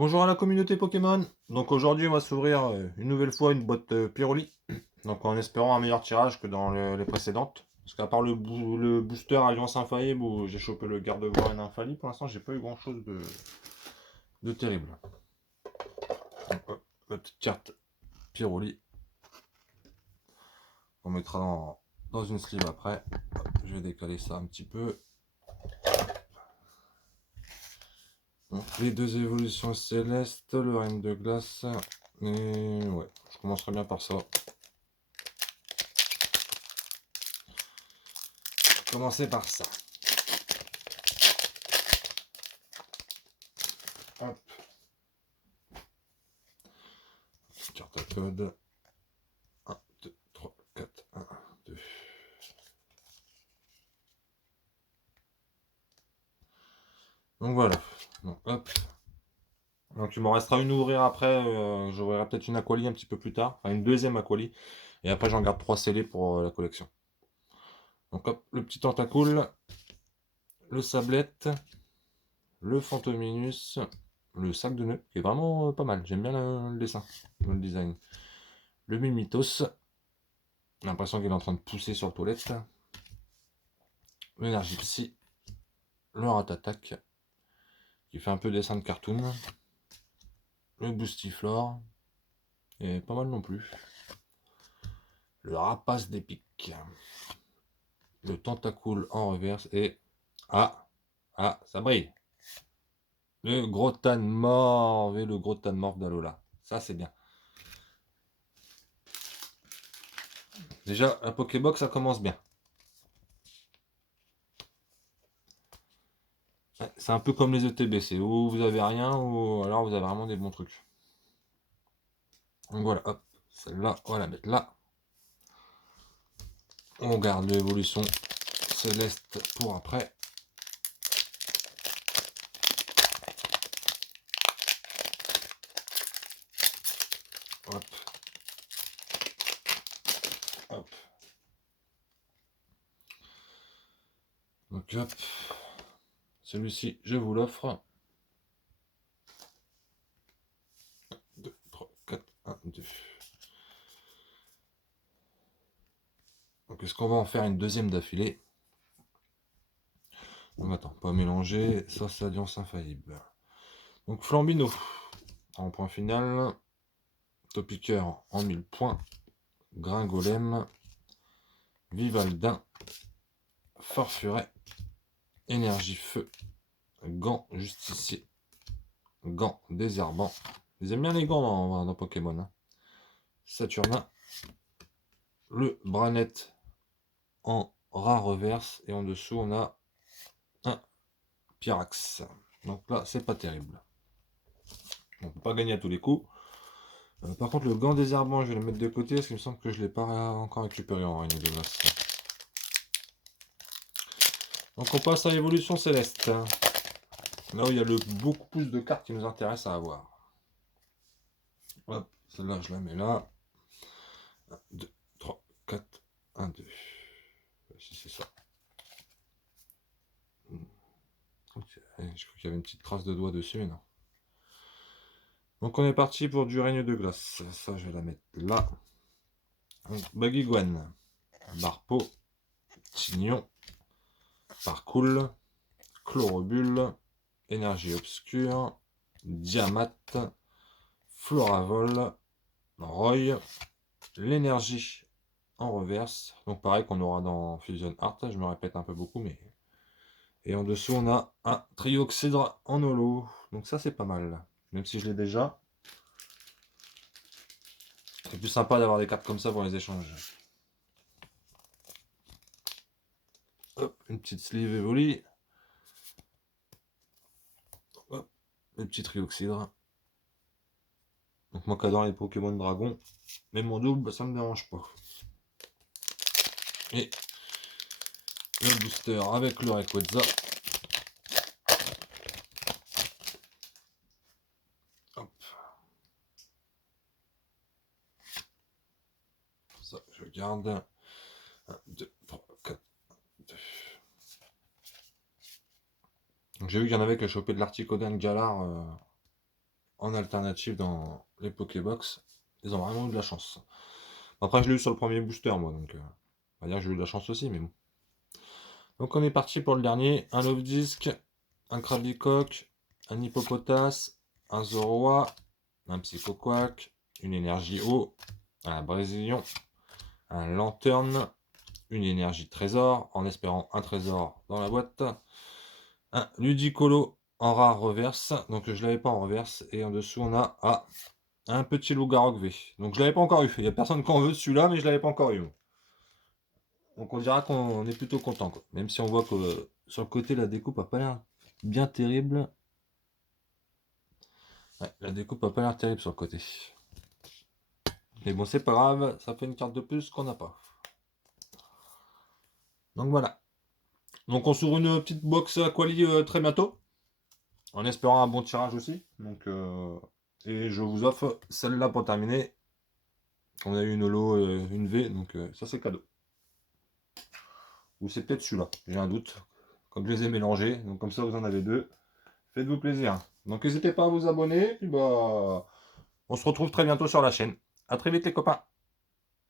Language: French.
Bonjour à la communauté Pokémon. Donc aujourd'hui, on va s'ouvrir une nouvelle fois une boîte Pyroli. Donc en espérant un meilleur tirage que dans les précédentes. Parce qu'à part le booster Alliance Infaillible où j'ai chopé le garde-voix Infaillible, pour l'instant, j'ai pas eu grand chose de terrible. Donc, la petite carte Pyroli. On mettra dans une sleeve après. Hop, je vais décaler ça un petit peu. Donc, les deux évolutions célestes, le règne de glace. Et ouais, je commencerai bien par ça. Commencer par ça. Hop. Carte à code. 1, 2, 3, 4, 1, 2. Donc voilà. Donc, hop. Donc il m'en restera une à ouvrir après. J'ouvrirai peut-être une Aquali un petit peu plus tard. Enfin une deuxième Aquali. Et après j'en garde 3 scellés pour la collection. Donc hop, le petit tentacoule. Le sablette. Le Fantominus. Le sac de nœuds, qui est vraiment pas mal. J'aime bien le dessin, le design. Le Mimitos. J'ai l'impression qu'il est en train de pousser sur la toilette. L'énergie psy. Le Ratatak, qui fait un peu dessin de cartoon. Le Boostiflore, et pas mal non plus. Le Rapace d'épique. Le Tentacoule en reverse et... Ah, ça brille. Le Grottan-Morve et le Grottan-Morve d'Alola. Ça, c'est bien. Déjà, la Pokébox, ça commence bien. C'est un peu comme les ETB, c'est ou vous avez rien, ou alors vous avez vraiment des bons trucs. Donc voilà, hop, celle-là, on va la mettre là. On garde l'évolution céleste pour après. Hop. Hop. Donc hop. Celui-ci, je vous l'offre. 2, 3, 4, 1, 2. Donc est-ce qu'on va en faire une deuxième d'affilée? Donc attends, pas mélanger, ça c'est Alliance Infaillible. Donc Flambino, en point final. Topiqueur en 1000 points. Gringolem. Vivaldin. Farfuret. Énergie feu. Gant justicier. Gant désherbant. Ils aiment bien les gants dans Pokémon. Hein. Saturnin. Le Branette en rat reverse. Et en dessous, on a un Pyrax. Donc là, c'est pas terrible. On peut pas gagner à tous les coups. Par contre, le gant désherbant, je vais le mettre de côté parce qu'il me semble que je ne l'ai pas encore récupéré en règne de glace. Donc on passe à l'évolution céleste. Là où il y a beaucoup plus de cartes qui nous intéressent à avoir. Hop, celle-là, je la mets là. 1, 2, 3, 4, 1, 2. Si c'est ça. Je crois qu'il y avait une petite trace de doigt dessus, mais non. Donc on est parti pour du règne de glace. Ça, je vais la mettre là. Baguiguane, Barpo, Tignon, Parcoul, Chlorobule, Énergie obscure, Diamat, Floravol, Roy, l'énergie en reverse. Donc pareil qu'on aura dans Fusion Art, je me répète un peu beaucoup, mais... Et en dessous, on a un Trioxydre en holo. Donc ça, c'est pas mal. Même si je l'ai déjà. C'est plus sympa d'avoir des cartes comme ça pour les échanges. Hop, une petite sleeve Evoli. Hop, le petit Trioxydre. Donc moi qui adore les Pokémon Dragon, mais mon double, ça me dérange pas. Et le booster avec le Rayquaza. Hop. Ça, je garde. 1, 2, 3, 4, 2. Donc j'ai vu qu'il y en avait qui a chopé de l'Articodin Galar en alternative dans les Pokébox. Ils ont vraiment eu de la chance. Après, je l'ai eu sur le premier booster, moi, donc on va dire que j'ai eu de la chance aussi, mais bon. Donc on est parti pour le dernier. Un Love Disc, un Krabicoque, un Hippopotas, un Zoroa, un Psychoquack, une énergie eau, un Brésilien, un Lanterne, une énergie trésor, en espérant un trésor dans la boîte, un Ludicolo en rare reverse, donc je l'avais pas en reverse, et en dessous on a un petit Loup-Garou V. Donc je l'avais pas encore eu, il n'y a personne qui en veut celui-là, mais je l'avais pas encore eu. Donc on dira qu'on est plutôt content, quoi. Même si on voit que sur le côté la découpe a pas l'air bien terrible. Ouais, la découpe a pas l'air terrible sur le côté. Mais bon, c'est pas grave, ça fait une carte de plus qu'on n'a pas. Donc voilà. Donc on s'ouvre une petite box Aquali très bientôt. En espérant un bon tirage aussi. Donc, et je vous offre celle-là pour terminer. On a eu une holo, une V, donc ça c'est cadeau. Ou c'est peut-être celui-là, j'ai un doute. Comme je les ai mélangés, donc comme ça vous en avez deux. Faites-vous plaisir. Donc n'hésitez pas à vous abonner. Puis bah, on se retrouve très bientôt sur la chaîne. A très vite les copains.